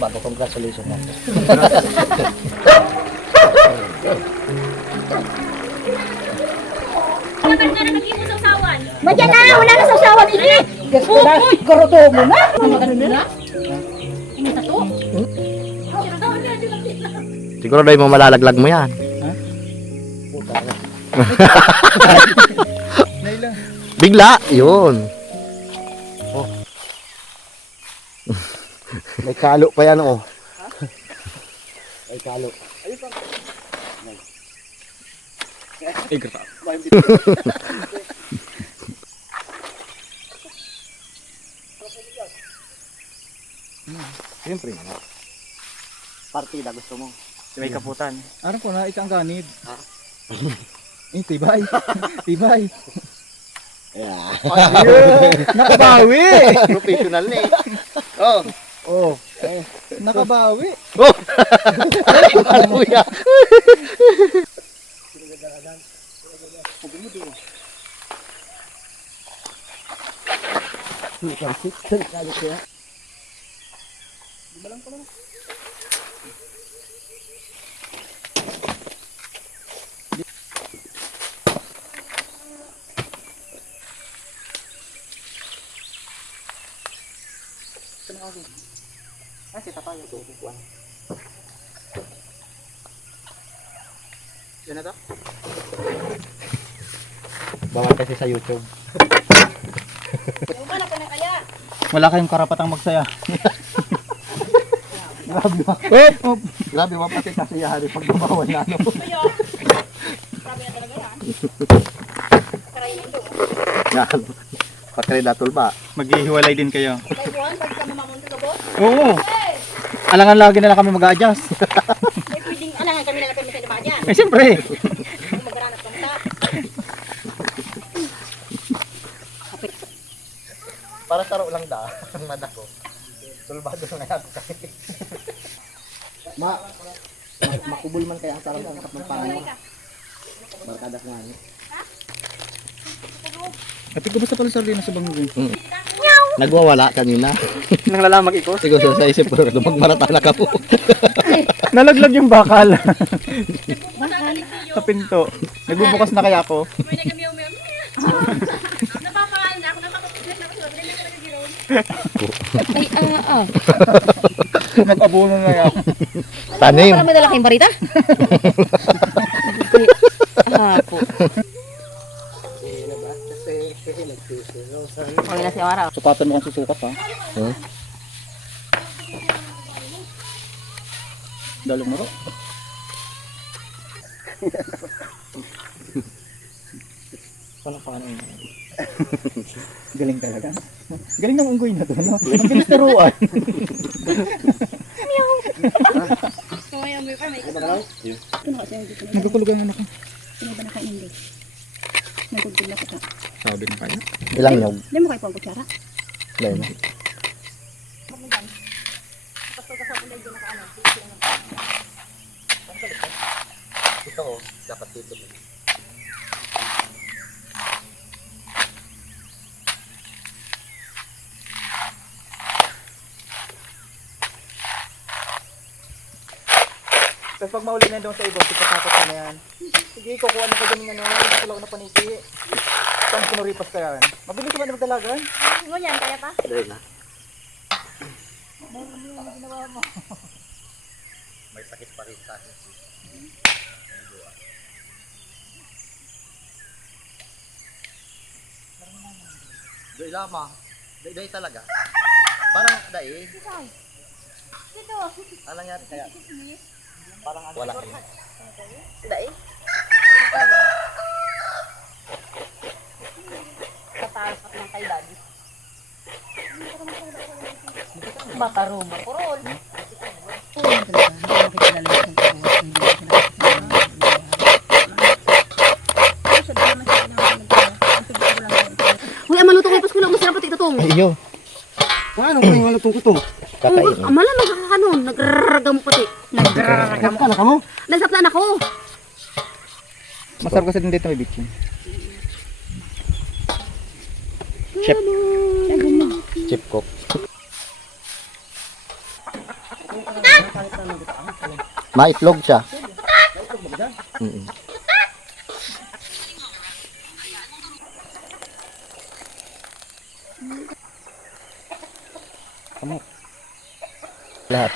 bago. Congratulations mo. Madyan na! Wala na sausawan ini! Yes, na. Karoto mo na. Siguro daw mo malalaglag mo yan. Bigla, yun. Oh. May kalo pa yan, oh. May kalo. Siyempre nga. Partida gusto mo. May kaputan. Ano po na ikang ganid? Tibay. Tibay. Yeah. Nakabawi. Professional na eh. Oh. Oh. Nakabawi. Oh! Hallelujah! Yan na to? Bawal kasi sa YouTube. Wala kayong karapatang magsaya. Grabe ba? Grabe ba pati kasi yari pag bumawal na ano. Yan. Patry datul ba? Maghihiwalay din kayo. Oo. Alangan lagi na lang kami mag-a-adjust. Alangan kami na lang kami sa dumadyan. Eh siyempre. Magranap kami sa. Para taro lang da. Ang manako. Tulbado na yan. Makubul man kaya ang sarang angkat ng pangan mo. Barkadas nga niya. Ate, kumusta pala sardinas sa bangin? Nagwawala kanina. Nang lalamag iko? Siguro sa isip ko, magmaratana ka po. Nalaglag yung bakal. Sa pinto. Nagbubukas na kaya ako. Napapakain na ako. Napapakain na ako. Nag-abuno na yan. Tanim. Parang may dala kayong barita? Po. Okay na si Amara. Sukatan mo kung susukat ha. Hmm? Dalong maro. Paano yun? Galing talaga. Galing ng unggoy na to, no? Ang bilis taruan. Nagkukulog ang anak ko. Sabi na kayo. Ilang nyog? Hindi mo kayo pang kutsara? Ilan? Ito oh, dapat dito. Tapos pag mauli na doon sa ibon, sipasakot ka na yan. Sige, kukuha na ka dyan ng ano, gusto lang na paniki. Saan sinuripas ka yan? Mabilis ka ba na magdalagan? Ngunyan, kaya pa? Dahil na. May sakit pa rin sa akin. Doy lamang. Doy talaga. Parang dai. Dito. Ano nangyari kaya? Parang ano? Wala. Dai. Kataas ng kay daddy. Mataruma. Purol. Uy, amalo to kay Pasko lang masarap pati itong. Ay, iyo. Paano kung yung malutong ko to? Kakain. Amala magkakanon, nagraragam pati. Nagraragam Ka na ka mo? Nasaplan ako. Masarap kasi din dito may bitchin. Chef. Chef cook. Maitlog siya. Mm. Lahat.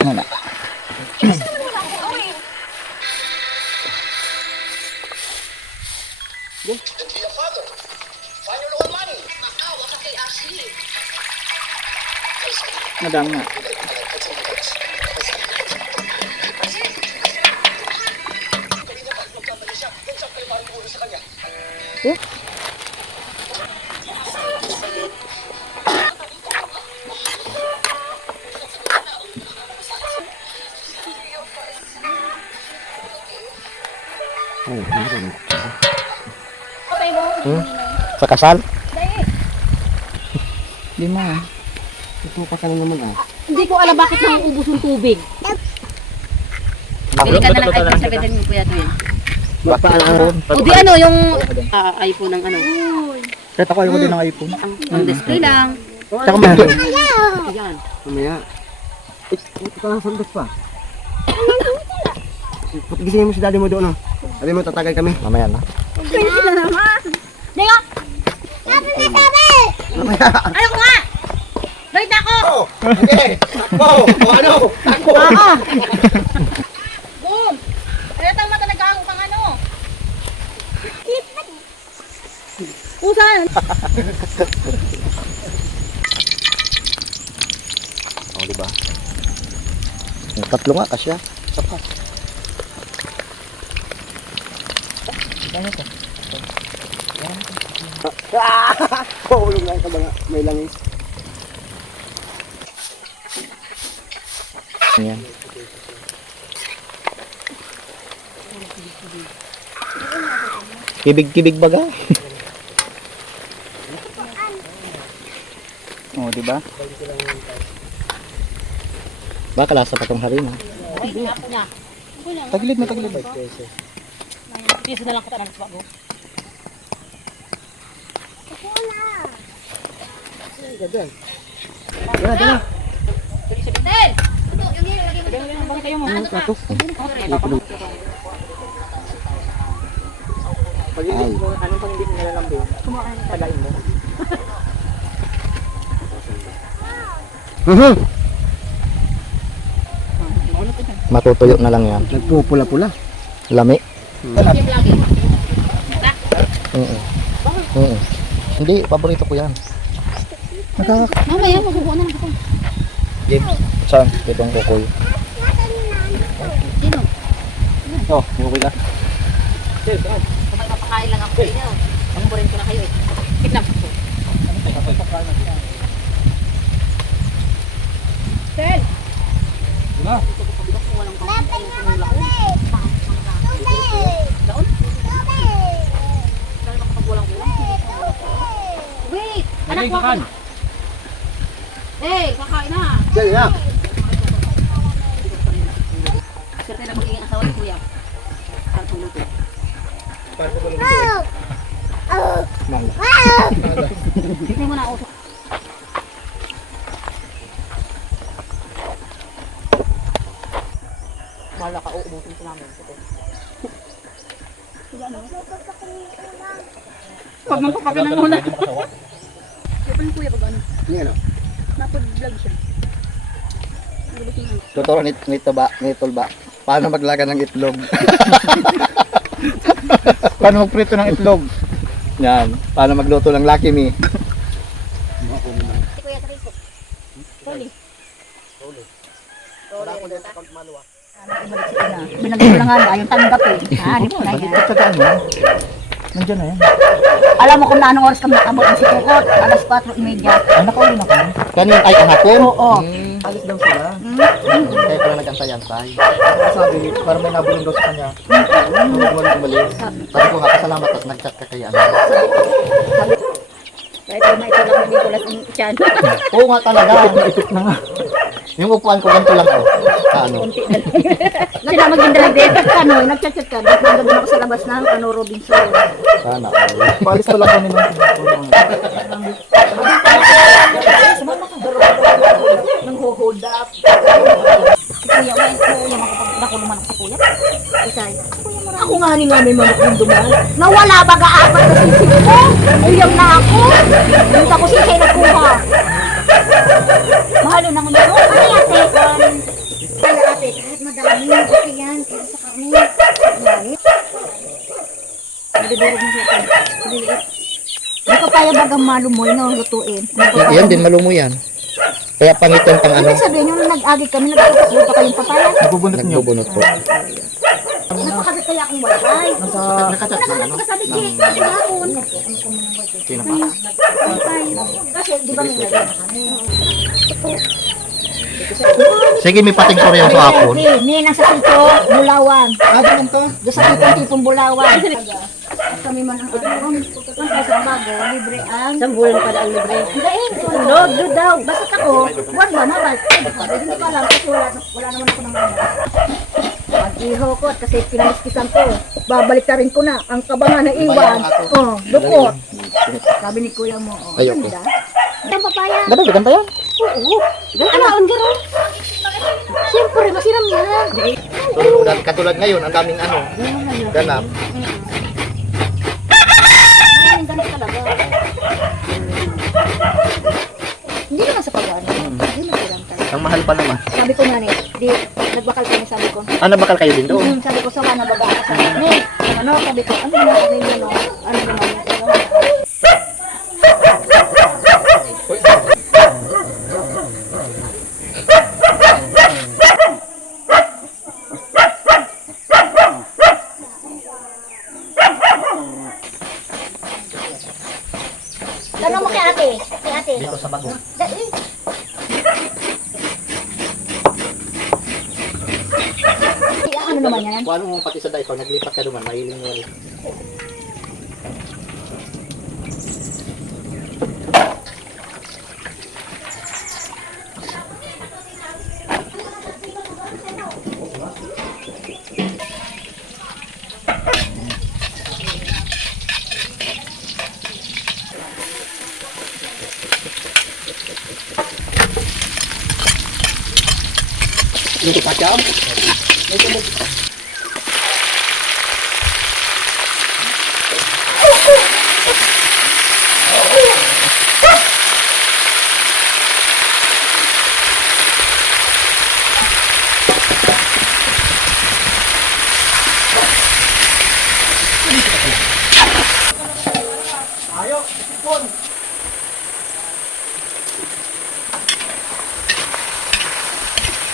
Ano na? Madam na. Sa kasal? Lima. Ito pa ka na naman ah. Hindi ko alam bakit nang ubos yung tubig. Bili ka na lang iPhone 17 mo kuya Twin. O di ano, yung iPhone ng ano. Kahit ako ayaw ko din ng iPhone. Ang display lang. Tsaka mahal. Ayan. Mamaya. Ito ka na sandok pa. Gisingin mo si daddy mo doon ah. Sabi mo tatagal kami. Mamaya na. Sila naman. Dingo! Ano ko nga? Balik na ako! Okay! Takbo! O ano? Takbo! Boom! Ano tang mata nagkaang pang ano? Usan! O, diba? Yung tatlo nga, kasya. Sapat. Pahulog lang sa mga may langis. Yan. Kibig-kibig baga. Oh, di ba? Baka lasa pa tong harina. Tagilid na tagilid. Piso na lang kita ng bago. Yan, yan. Ten! Ito, yung hilo, lagay mo. Bakit kayo mo? Kato. Pag hindi mo, anong pang hindi mo nilalambing? Palain mo. Matutuyo na lang yan. Nagpupula-pula. Lami. Yung lagi. Oo. Oo. Hindi, paborito ko yan. Mamaya, magubuo na lang ako. James, saan? Itong kukoy. Sino? Oh, kukoy ka. Kapag mapakain lang ako sa inyo. Pangburin ko na kayo eh. Kidnap ko. Ten! Wait! Anak ko ako. Hey, kakain na. Yan, yan. Swerte na magiging asawa ni Kuya. Para tuluto. Hindi mo na ako. Bahala ka, uubusin ko namin. Pag mong papakinan muna. Kaya pa ni Kuya pag ano? Yan ah. Napag-vlog siya. Tuturo nito ba? Paano maglaga ng itlog? Paano magprito ng itlog? Yan. Paano magluto ng Lucky Me? Si Kuya sa Facebook. Sorry. Wala ko din sa pagmaluwa. Binagay ko na nga na, yung tanggap eh. Ha, di mo na yan. Tsagaan mo. Nandiyan na yan. Alam mo kung na anong oras kami nakabot ang situkot, alas 4:30. Ay, nakauli na kami. Kanin ay kahapon? Oo. Alis daw sila. Kaya pala nag-antay-antay. Sabi, parang may nabulong daw sa kanya. Umalis. Sabi ko nga, pasalamat at nag-chat ka kay ano. Kahit may ito lang ni Nicolas ang tiyan. Oo nga talaga. Ipit na nga. Yung upuan ko ganito lang oh. Ano? Sila maging din. Ano, nagchat-chat ka. Dahil nandun ako sa labas ng ano, Robinson. Sana. Paalis pa lang kami ng hold up. Si kuya, wala ko yung makapag manok si kuya. Isay. Ako nga ni nga may manok yung duman. Nawala baga apat na sisig ko. Uyam na ako. Hindi ako sisay nagkuha. Mahalo ng manok. Ay ate. Kaya ate, kahit madami, okay yan. Kaya sa kami. Lalit. Nadidurog mo siya. Maliliit. Hindi ko kaya bagang malumoy no, lutuin. Yan din, malumo yan. Kaya pangiton pang ano, Ibig sabihin, yung nag-agi kami, nagkakasbuta kayong papaya. Nabubunot niyo. nagbubunot po. Nagpakabit kaya akong wifi. Nakatat na ano? Nagpakasabit siya. Kahapon. Sino pa? Wifi. Kasi di ba may lagay na kami. Sige, may pating ko rin sa hapon. Ni nasa sitio, Bulawan. Doon to. Doon sa tipong-tipong Bulawan. Kami man ang ano, kung kasi ang bago, libre ang... Isang bulan pala ang libre. Hindi, sunod, doon daw. Basta ako, buwan ba, mabal. Hindi pa lang, kasi wala naman ako ng ano. Mag-iho ko, kasi pinaliskisan ko. Babalik na rin ko na, ang kabangan na iwan. Oh, lukot. Sabi ni kuya mo, oh, Ayoko. ganda. Ang papaya. Ganda, ganda yan. Oo. Ano, ang garo? Siyempre, masiram yan. Katulad ngayon, ang daming ano, ganap. Maraming ganap talaga. Hindi naman sa pag-ano. Hindi masiram talaga. Ang mahal pa naman. Sabi ko nga ni, di, nagbakal kami, sabi ko. Ano, bakal kayo din doon? Sabi ko, sawa na baga ako sa ni. Ano, sabi ko, ano na, ano naman yun. Tanong mo kay ate. Kay ate. Dito sa bago. Ano naman yan? Kung ano mo pati sa diaper, naglipat ka duman, mahiling mo rin. Dito pa siya.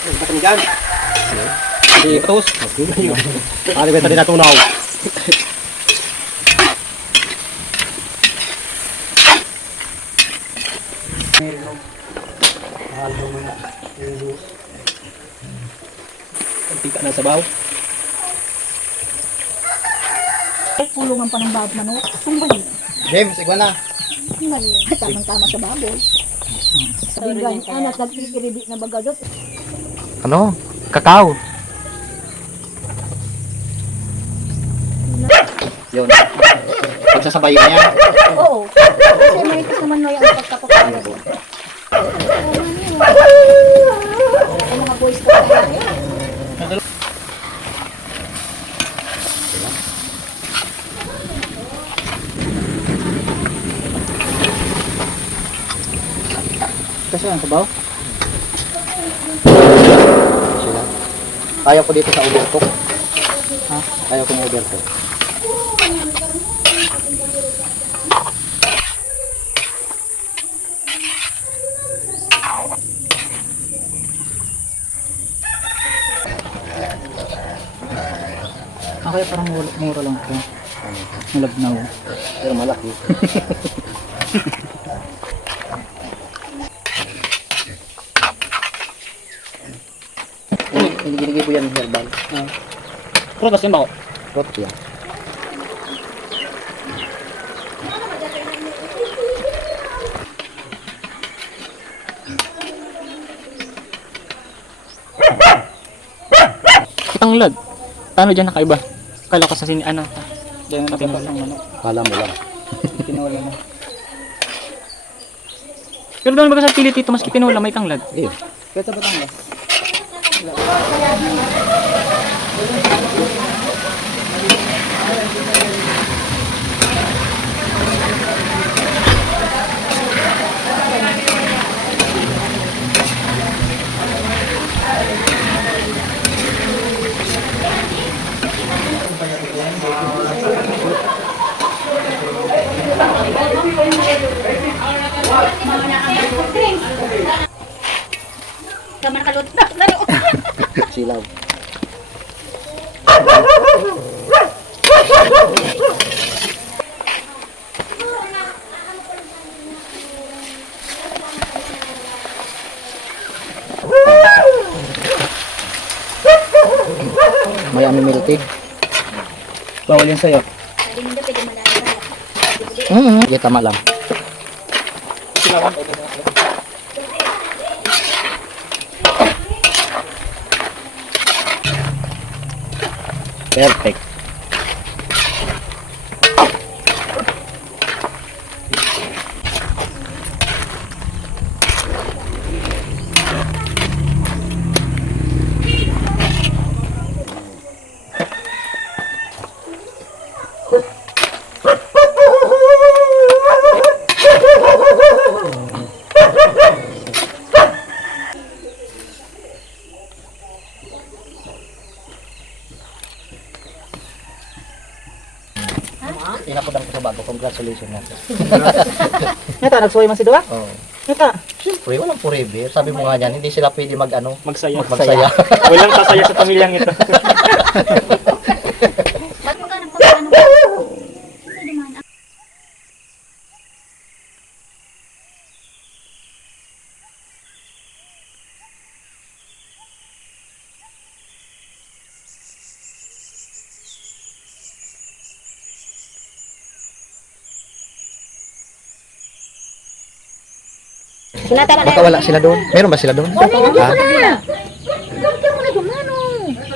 Bakinggan. Di terus. Ada kita di natunaw. Tika na sabaw. Pulungan pa ng bawat manok. Tumbay. James, igwa na. Tamang-tama sa baboy. Sabi nga, anak, nagkikiridi na bagadot. Ano? Kakao. Yun. Pagsasabayin niya. Oo. Kasi may naman mo yung pagkapapaya. Ang mga boys ko kaya. Kasi ang sabaw. Sila. Ayaw ko dito sa overcook. Ha? Ayaw ko ng overcook. Kaya parang mura lang ito. Malabnaw. Pero malaki. Ginigay ko yan herbal. Prutas yun ba ko? Rot yan. Kitang lad. Paano dyan nakaiba? Kala ko sa ano. Diyan na natin lang ano. Kala mo lang. Tinola mo. Pero doon baga sa pilit dito, maski tinola may tanglad. Eh, Kahit sa Batangas. Tama nakalut na. Lalo. Silaw. May amimiltig. Bawal yan sa'yo. Hindi na pwede malala. Yeah, tama lang. Perfect. Inapudan ko sa bago. Congratulations na. Neta, nagsuway man si Dua? Oh. Neta, Siyempre, walang forever. Sabi mo nga yan, hindi sila pwede Magsaya. magsaya. Walang sasaya sa pamilyang ito. Ba't mo ka nagpapano? Hindi naman. Sinatama na. Baka wala sila doon. Meron ba sila doon? Wala na Ha? na. Gawin mo na gumano.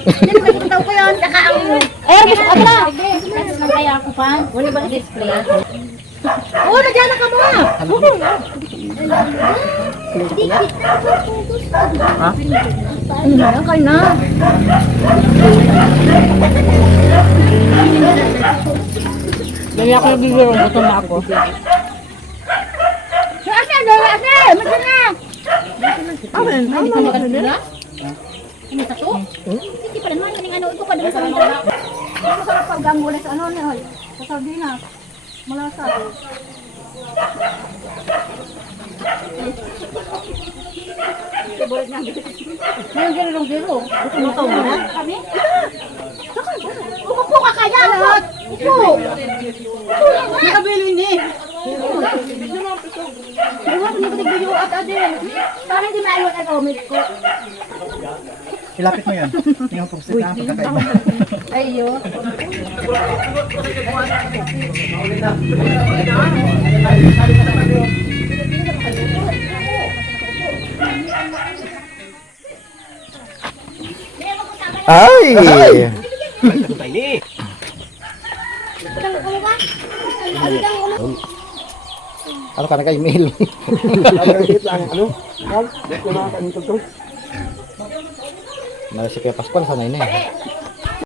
Hindi naman ito ko yun. Saka ang... Eh, gusto ka pala. Kaya ako pa. Wala ba display? Oo, nagyana ka mo. Ha? Ano na yan kayo na? Dali ako nagbibiro. Gutom na ako. Ate, dali ate. Magsan na. Amen. Hindi ka magkasira? Ano sa to? Hindi pala naman. Kaning ano, ito pa din sa mga. Masarap pag-gamula sa ano na. Sa sardinas. Malasa. Ngayon gano'n lang zero. Gusto mo ito mo? Kami? Upo ka kaya! Upo! Nakabili ni. Bukas mo ito video at adin. Para hindi maiwan ang comment ko. Ilapit mo yan. Tingnan ko sa pagkakaiba. Ayo. Ay! Ano ka naka-email? Ano si Kuya Pascual, sanay na eh.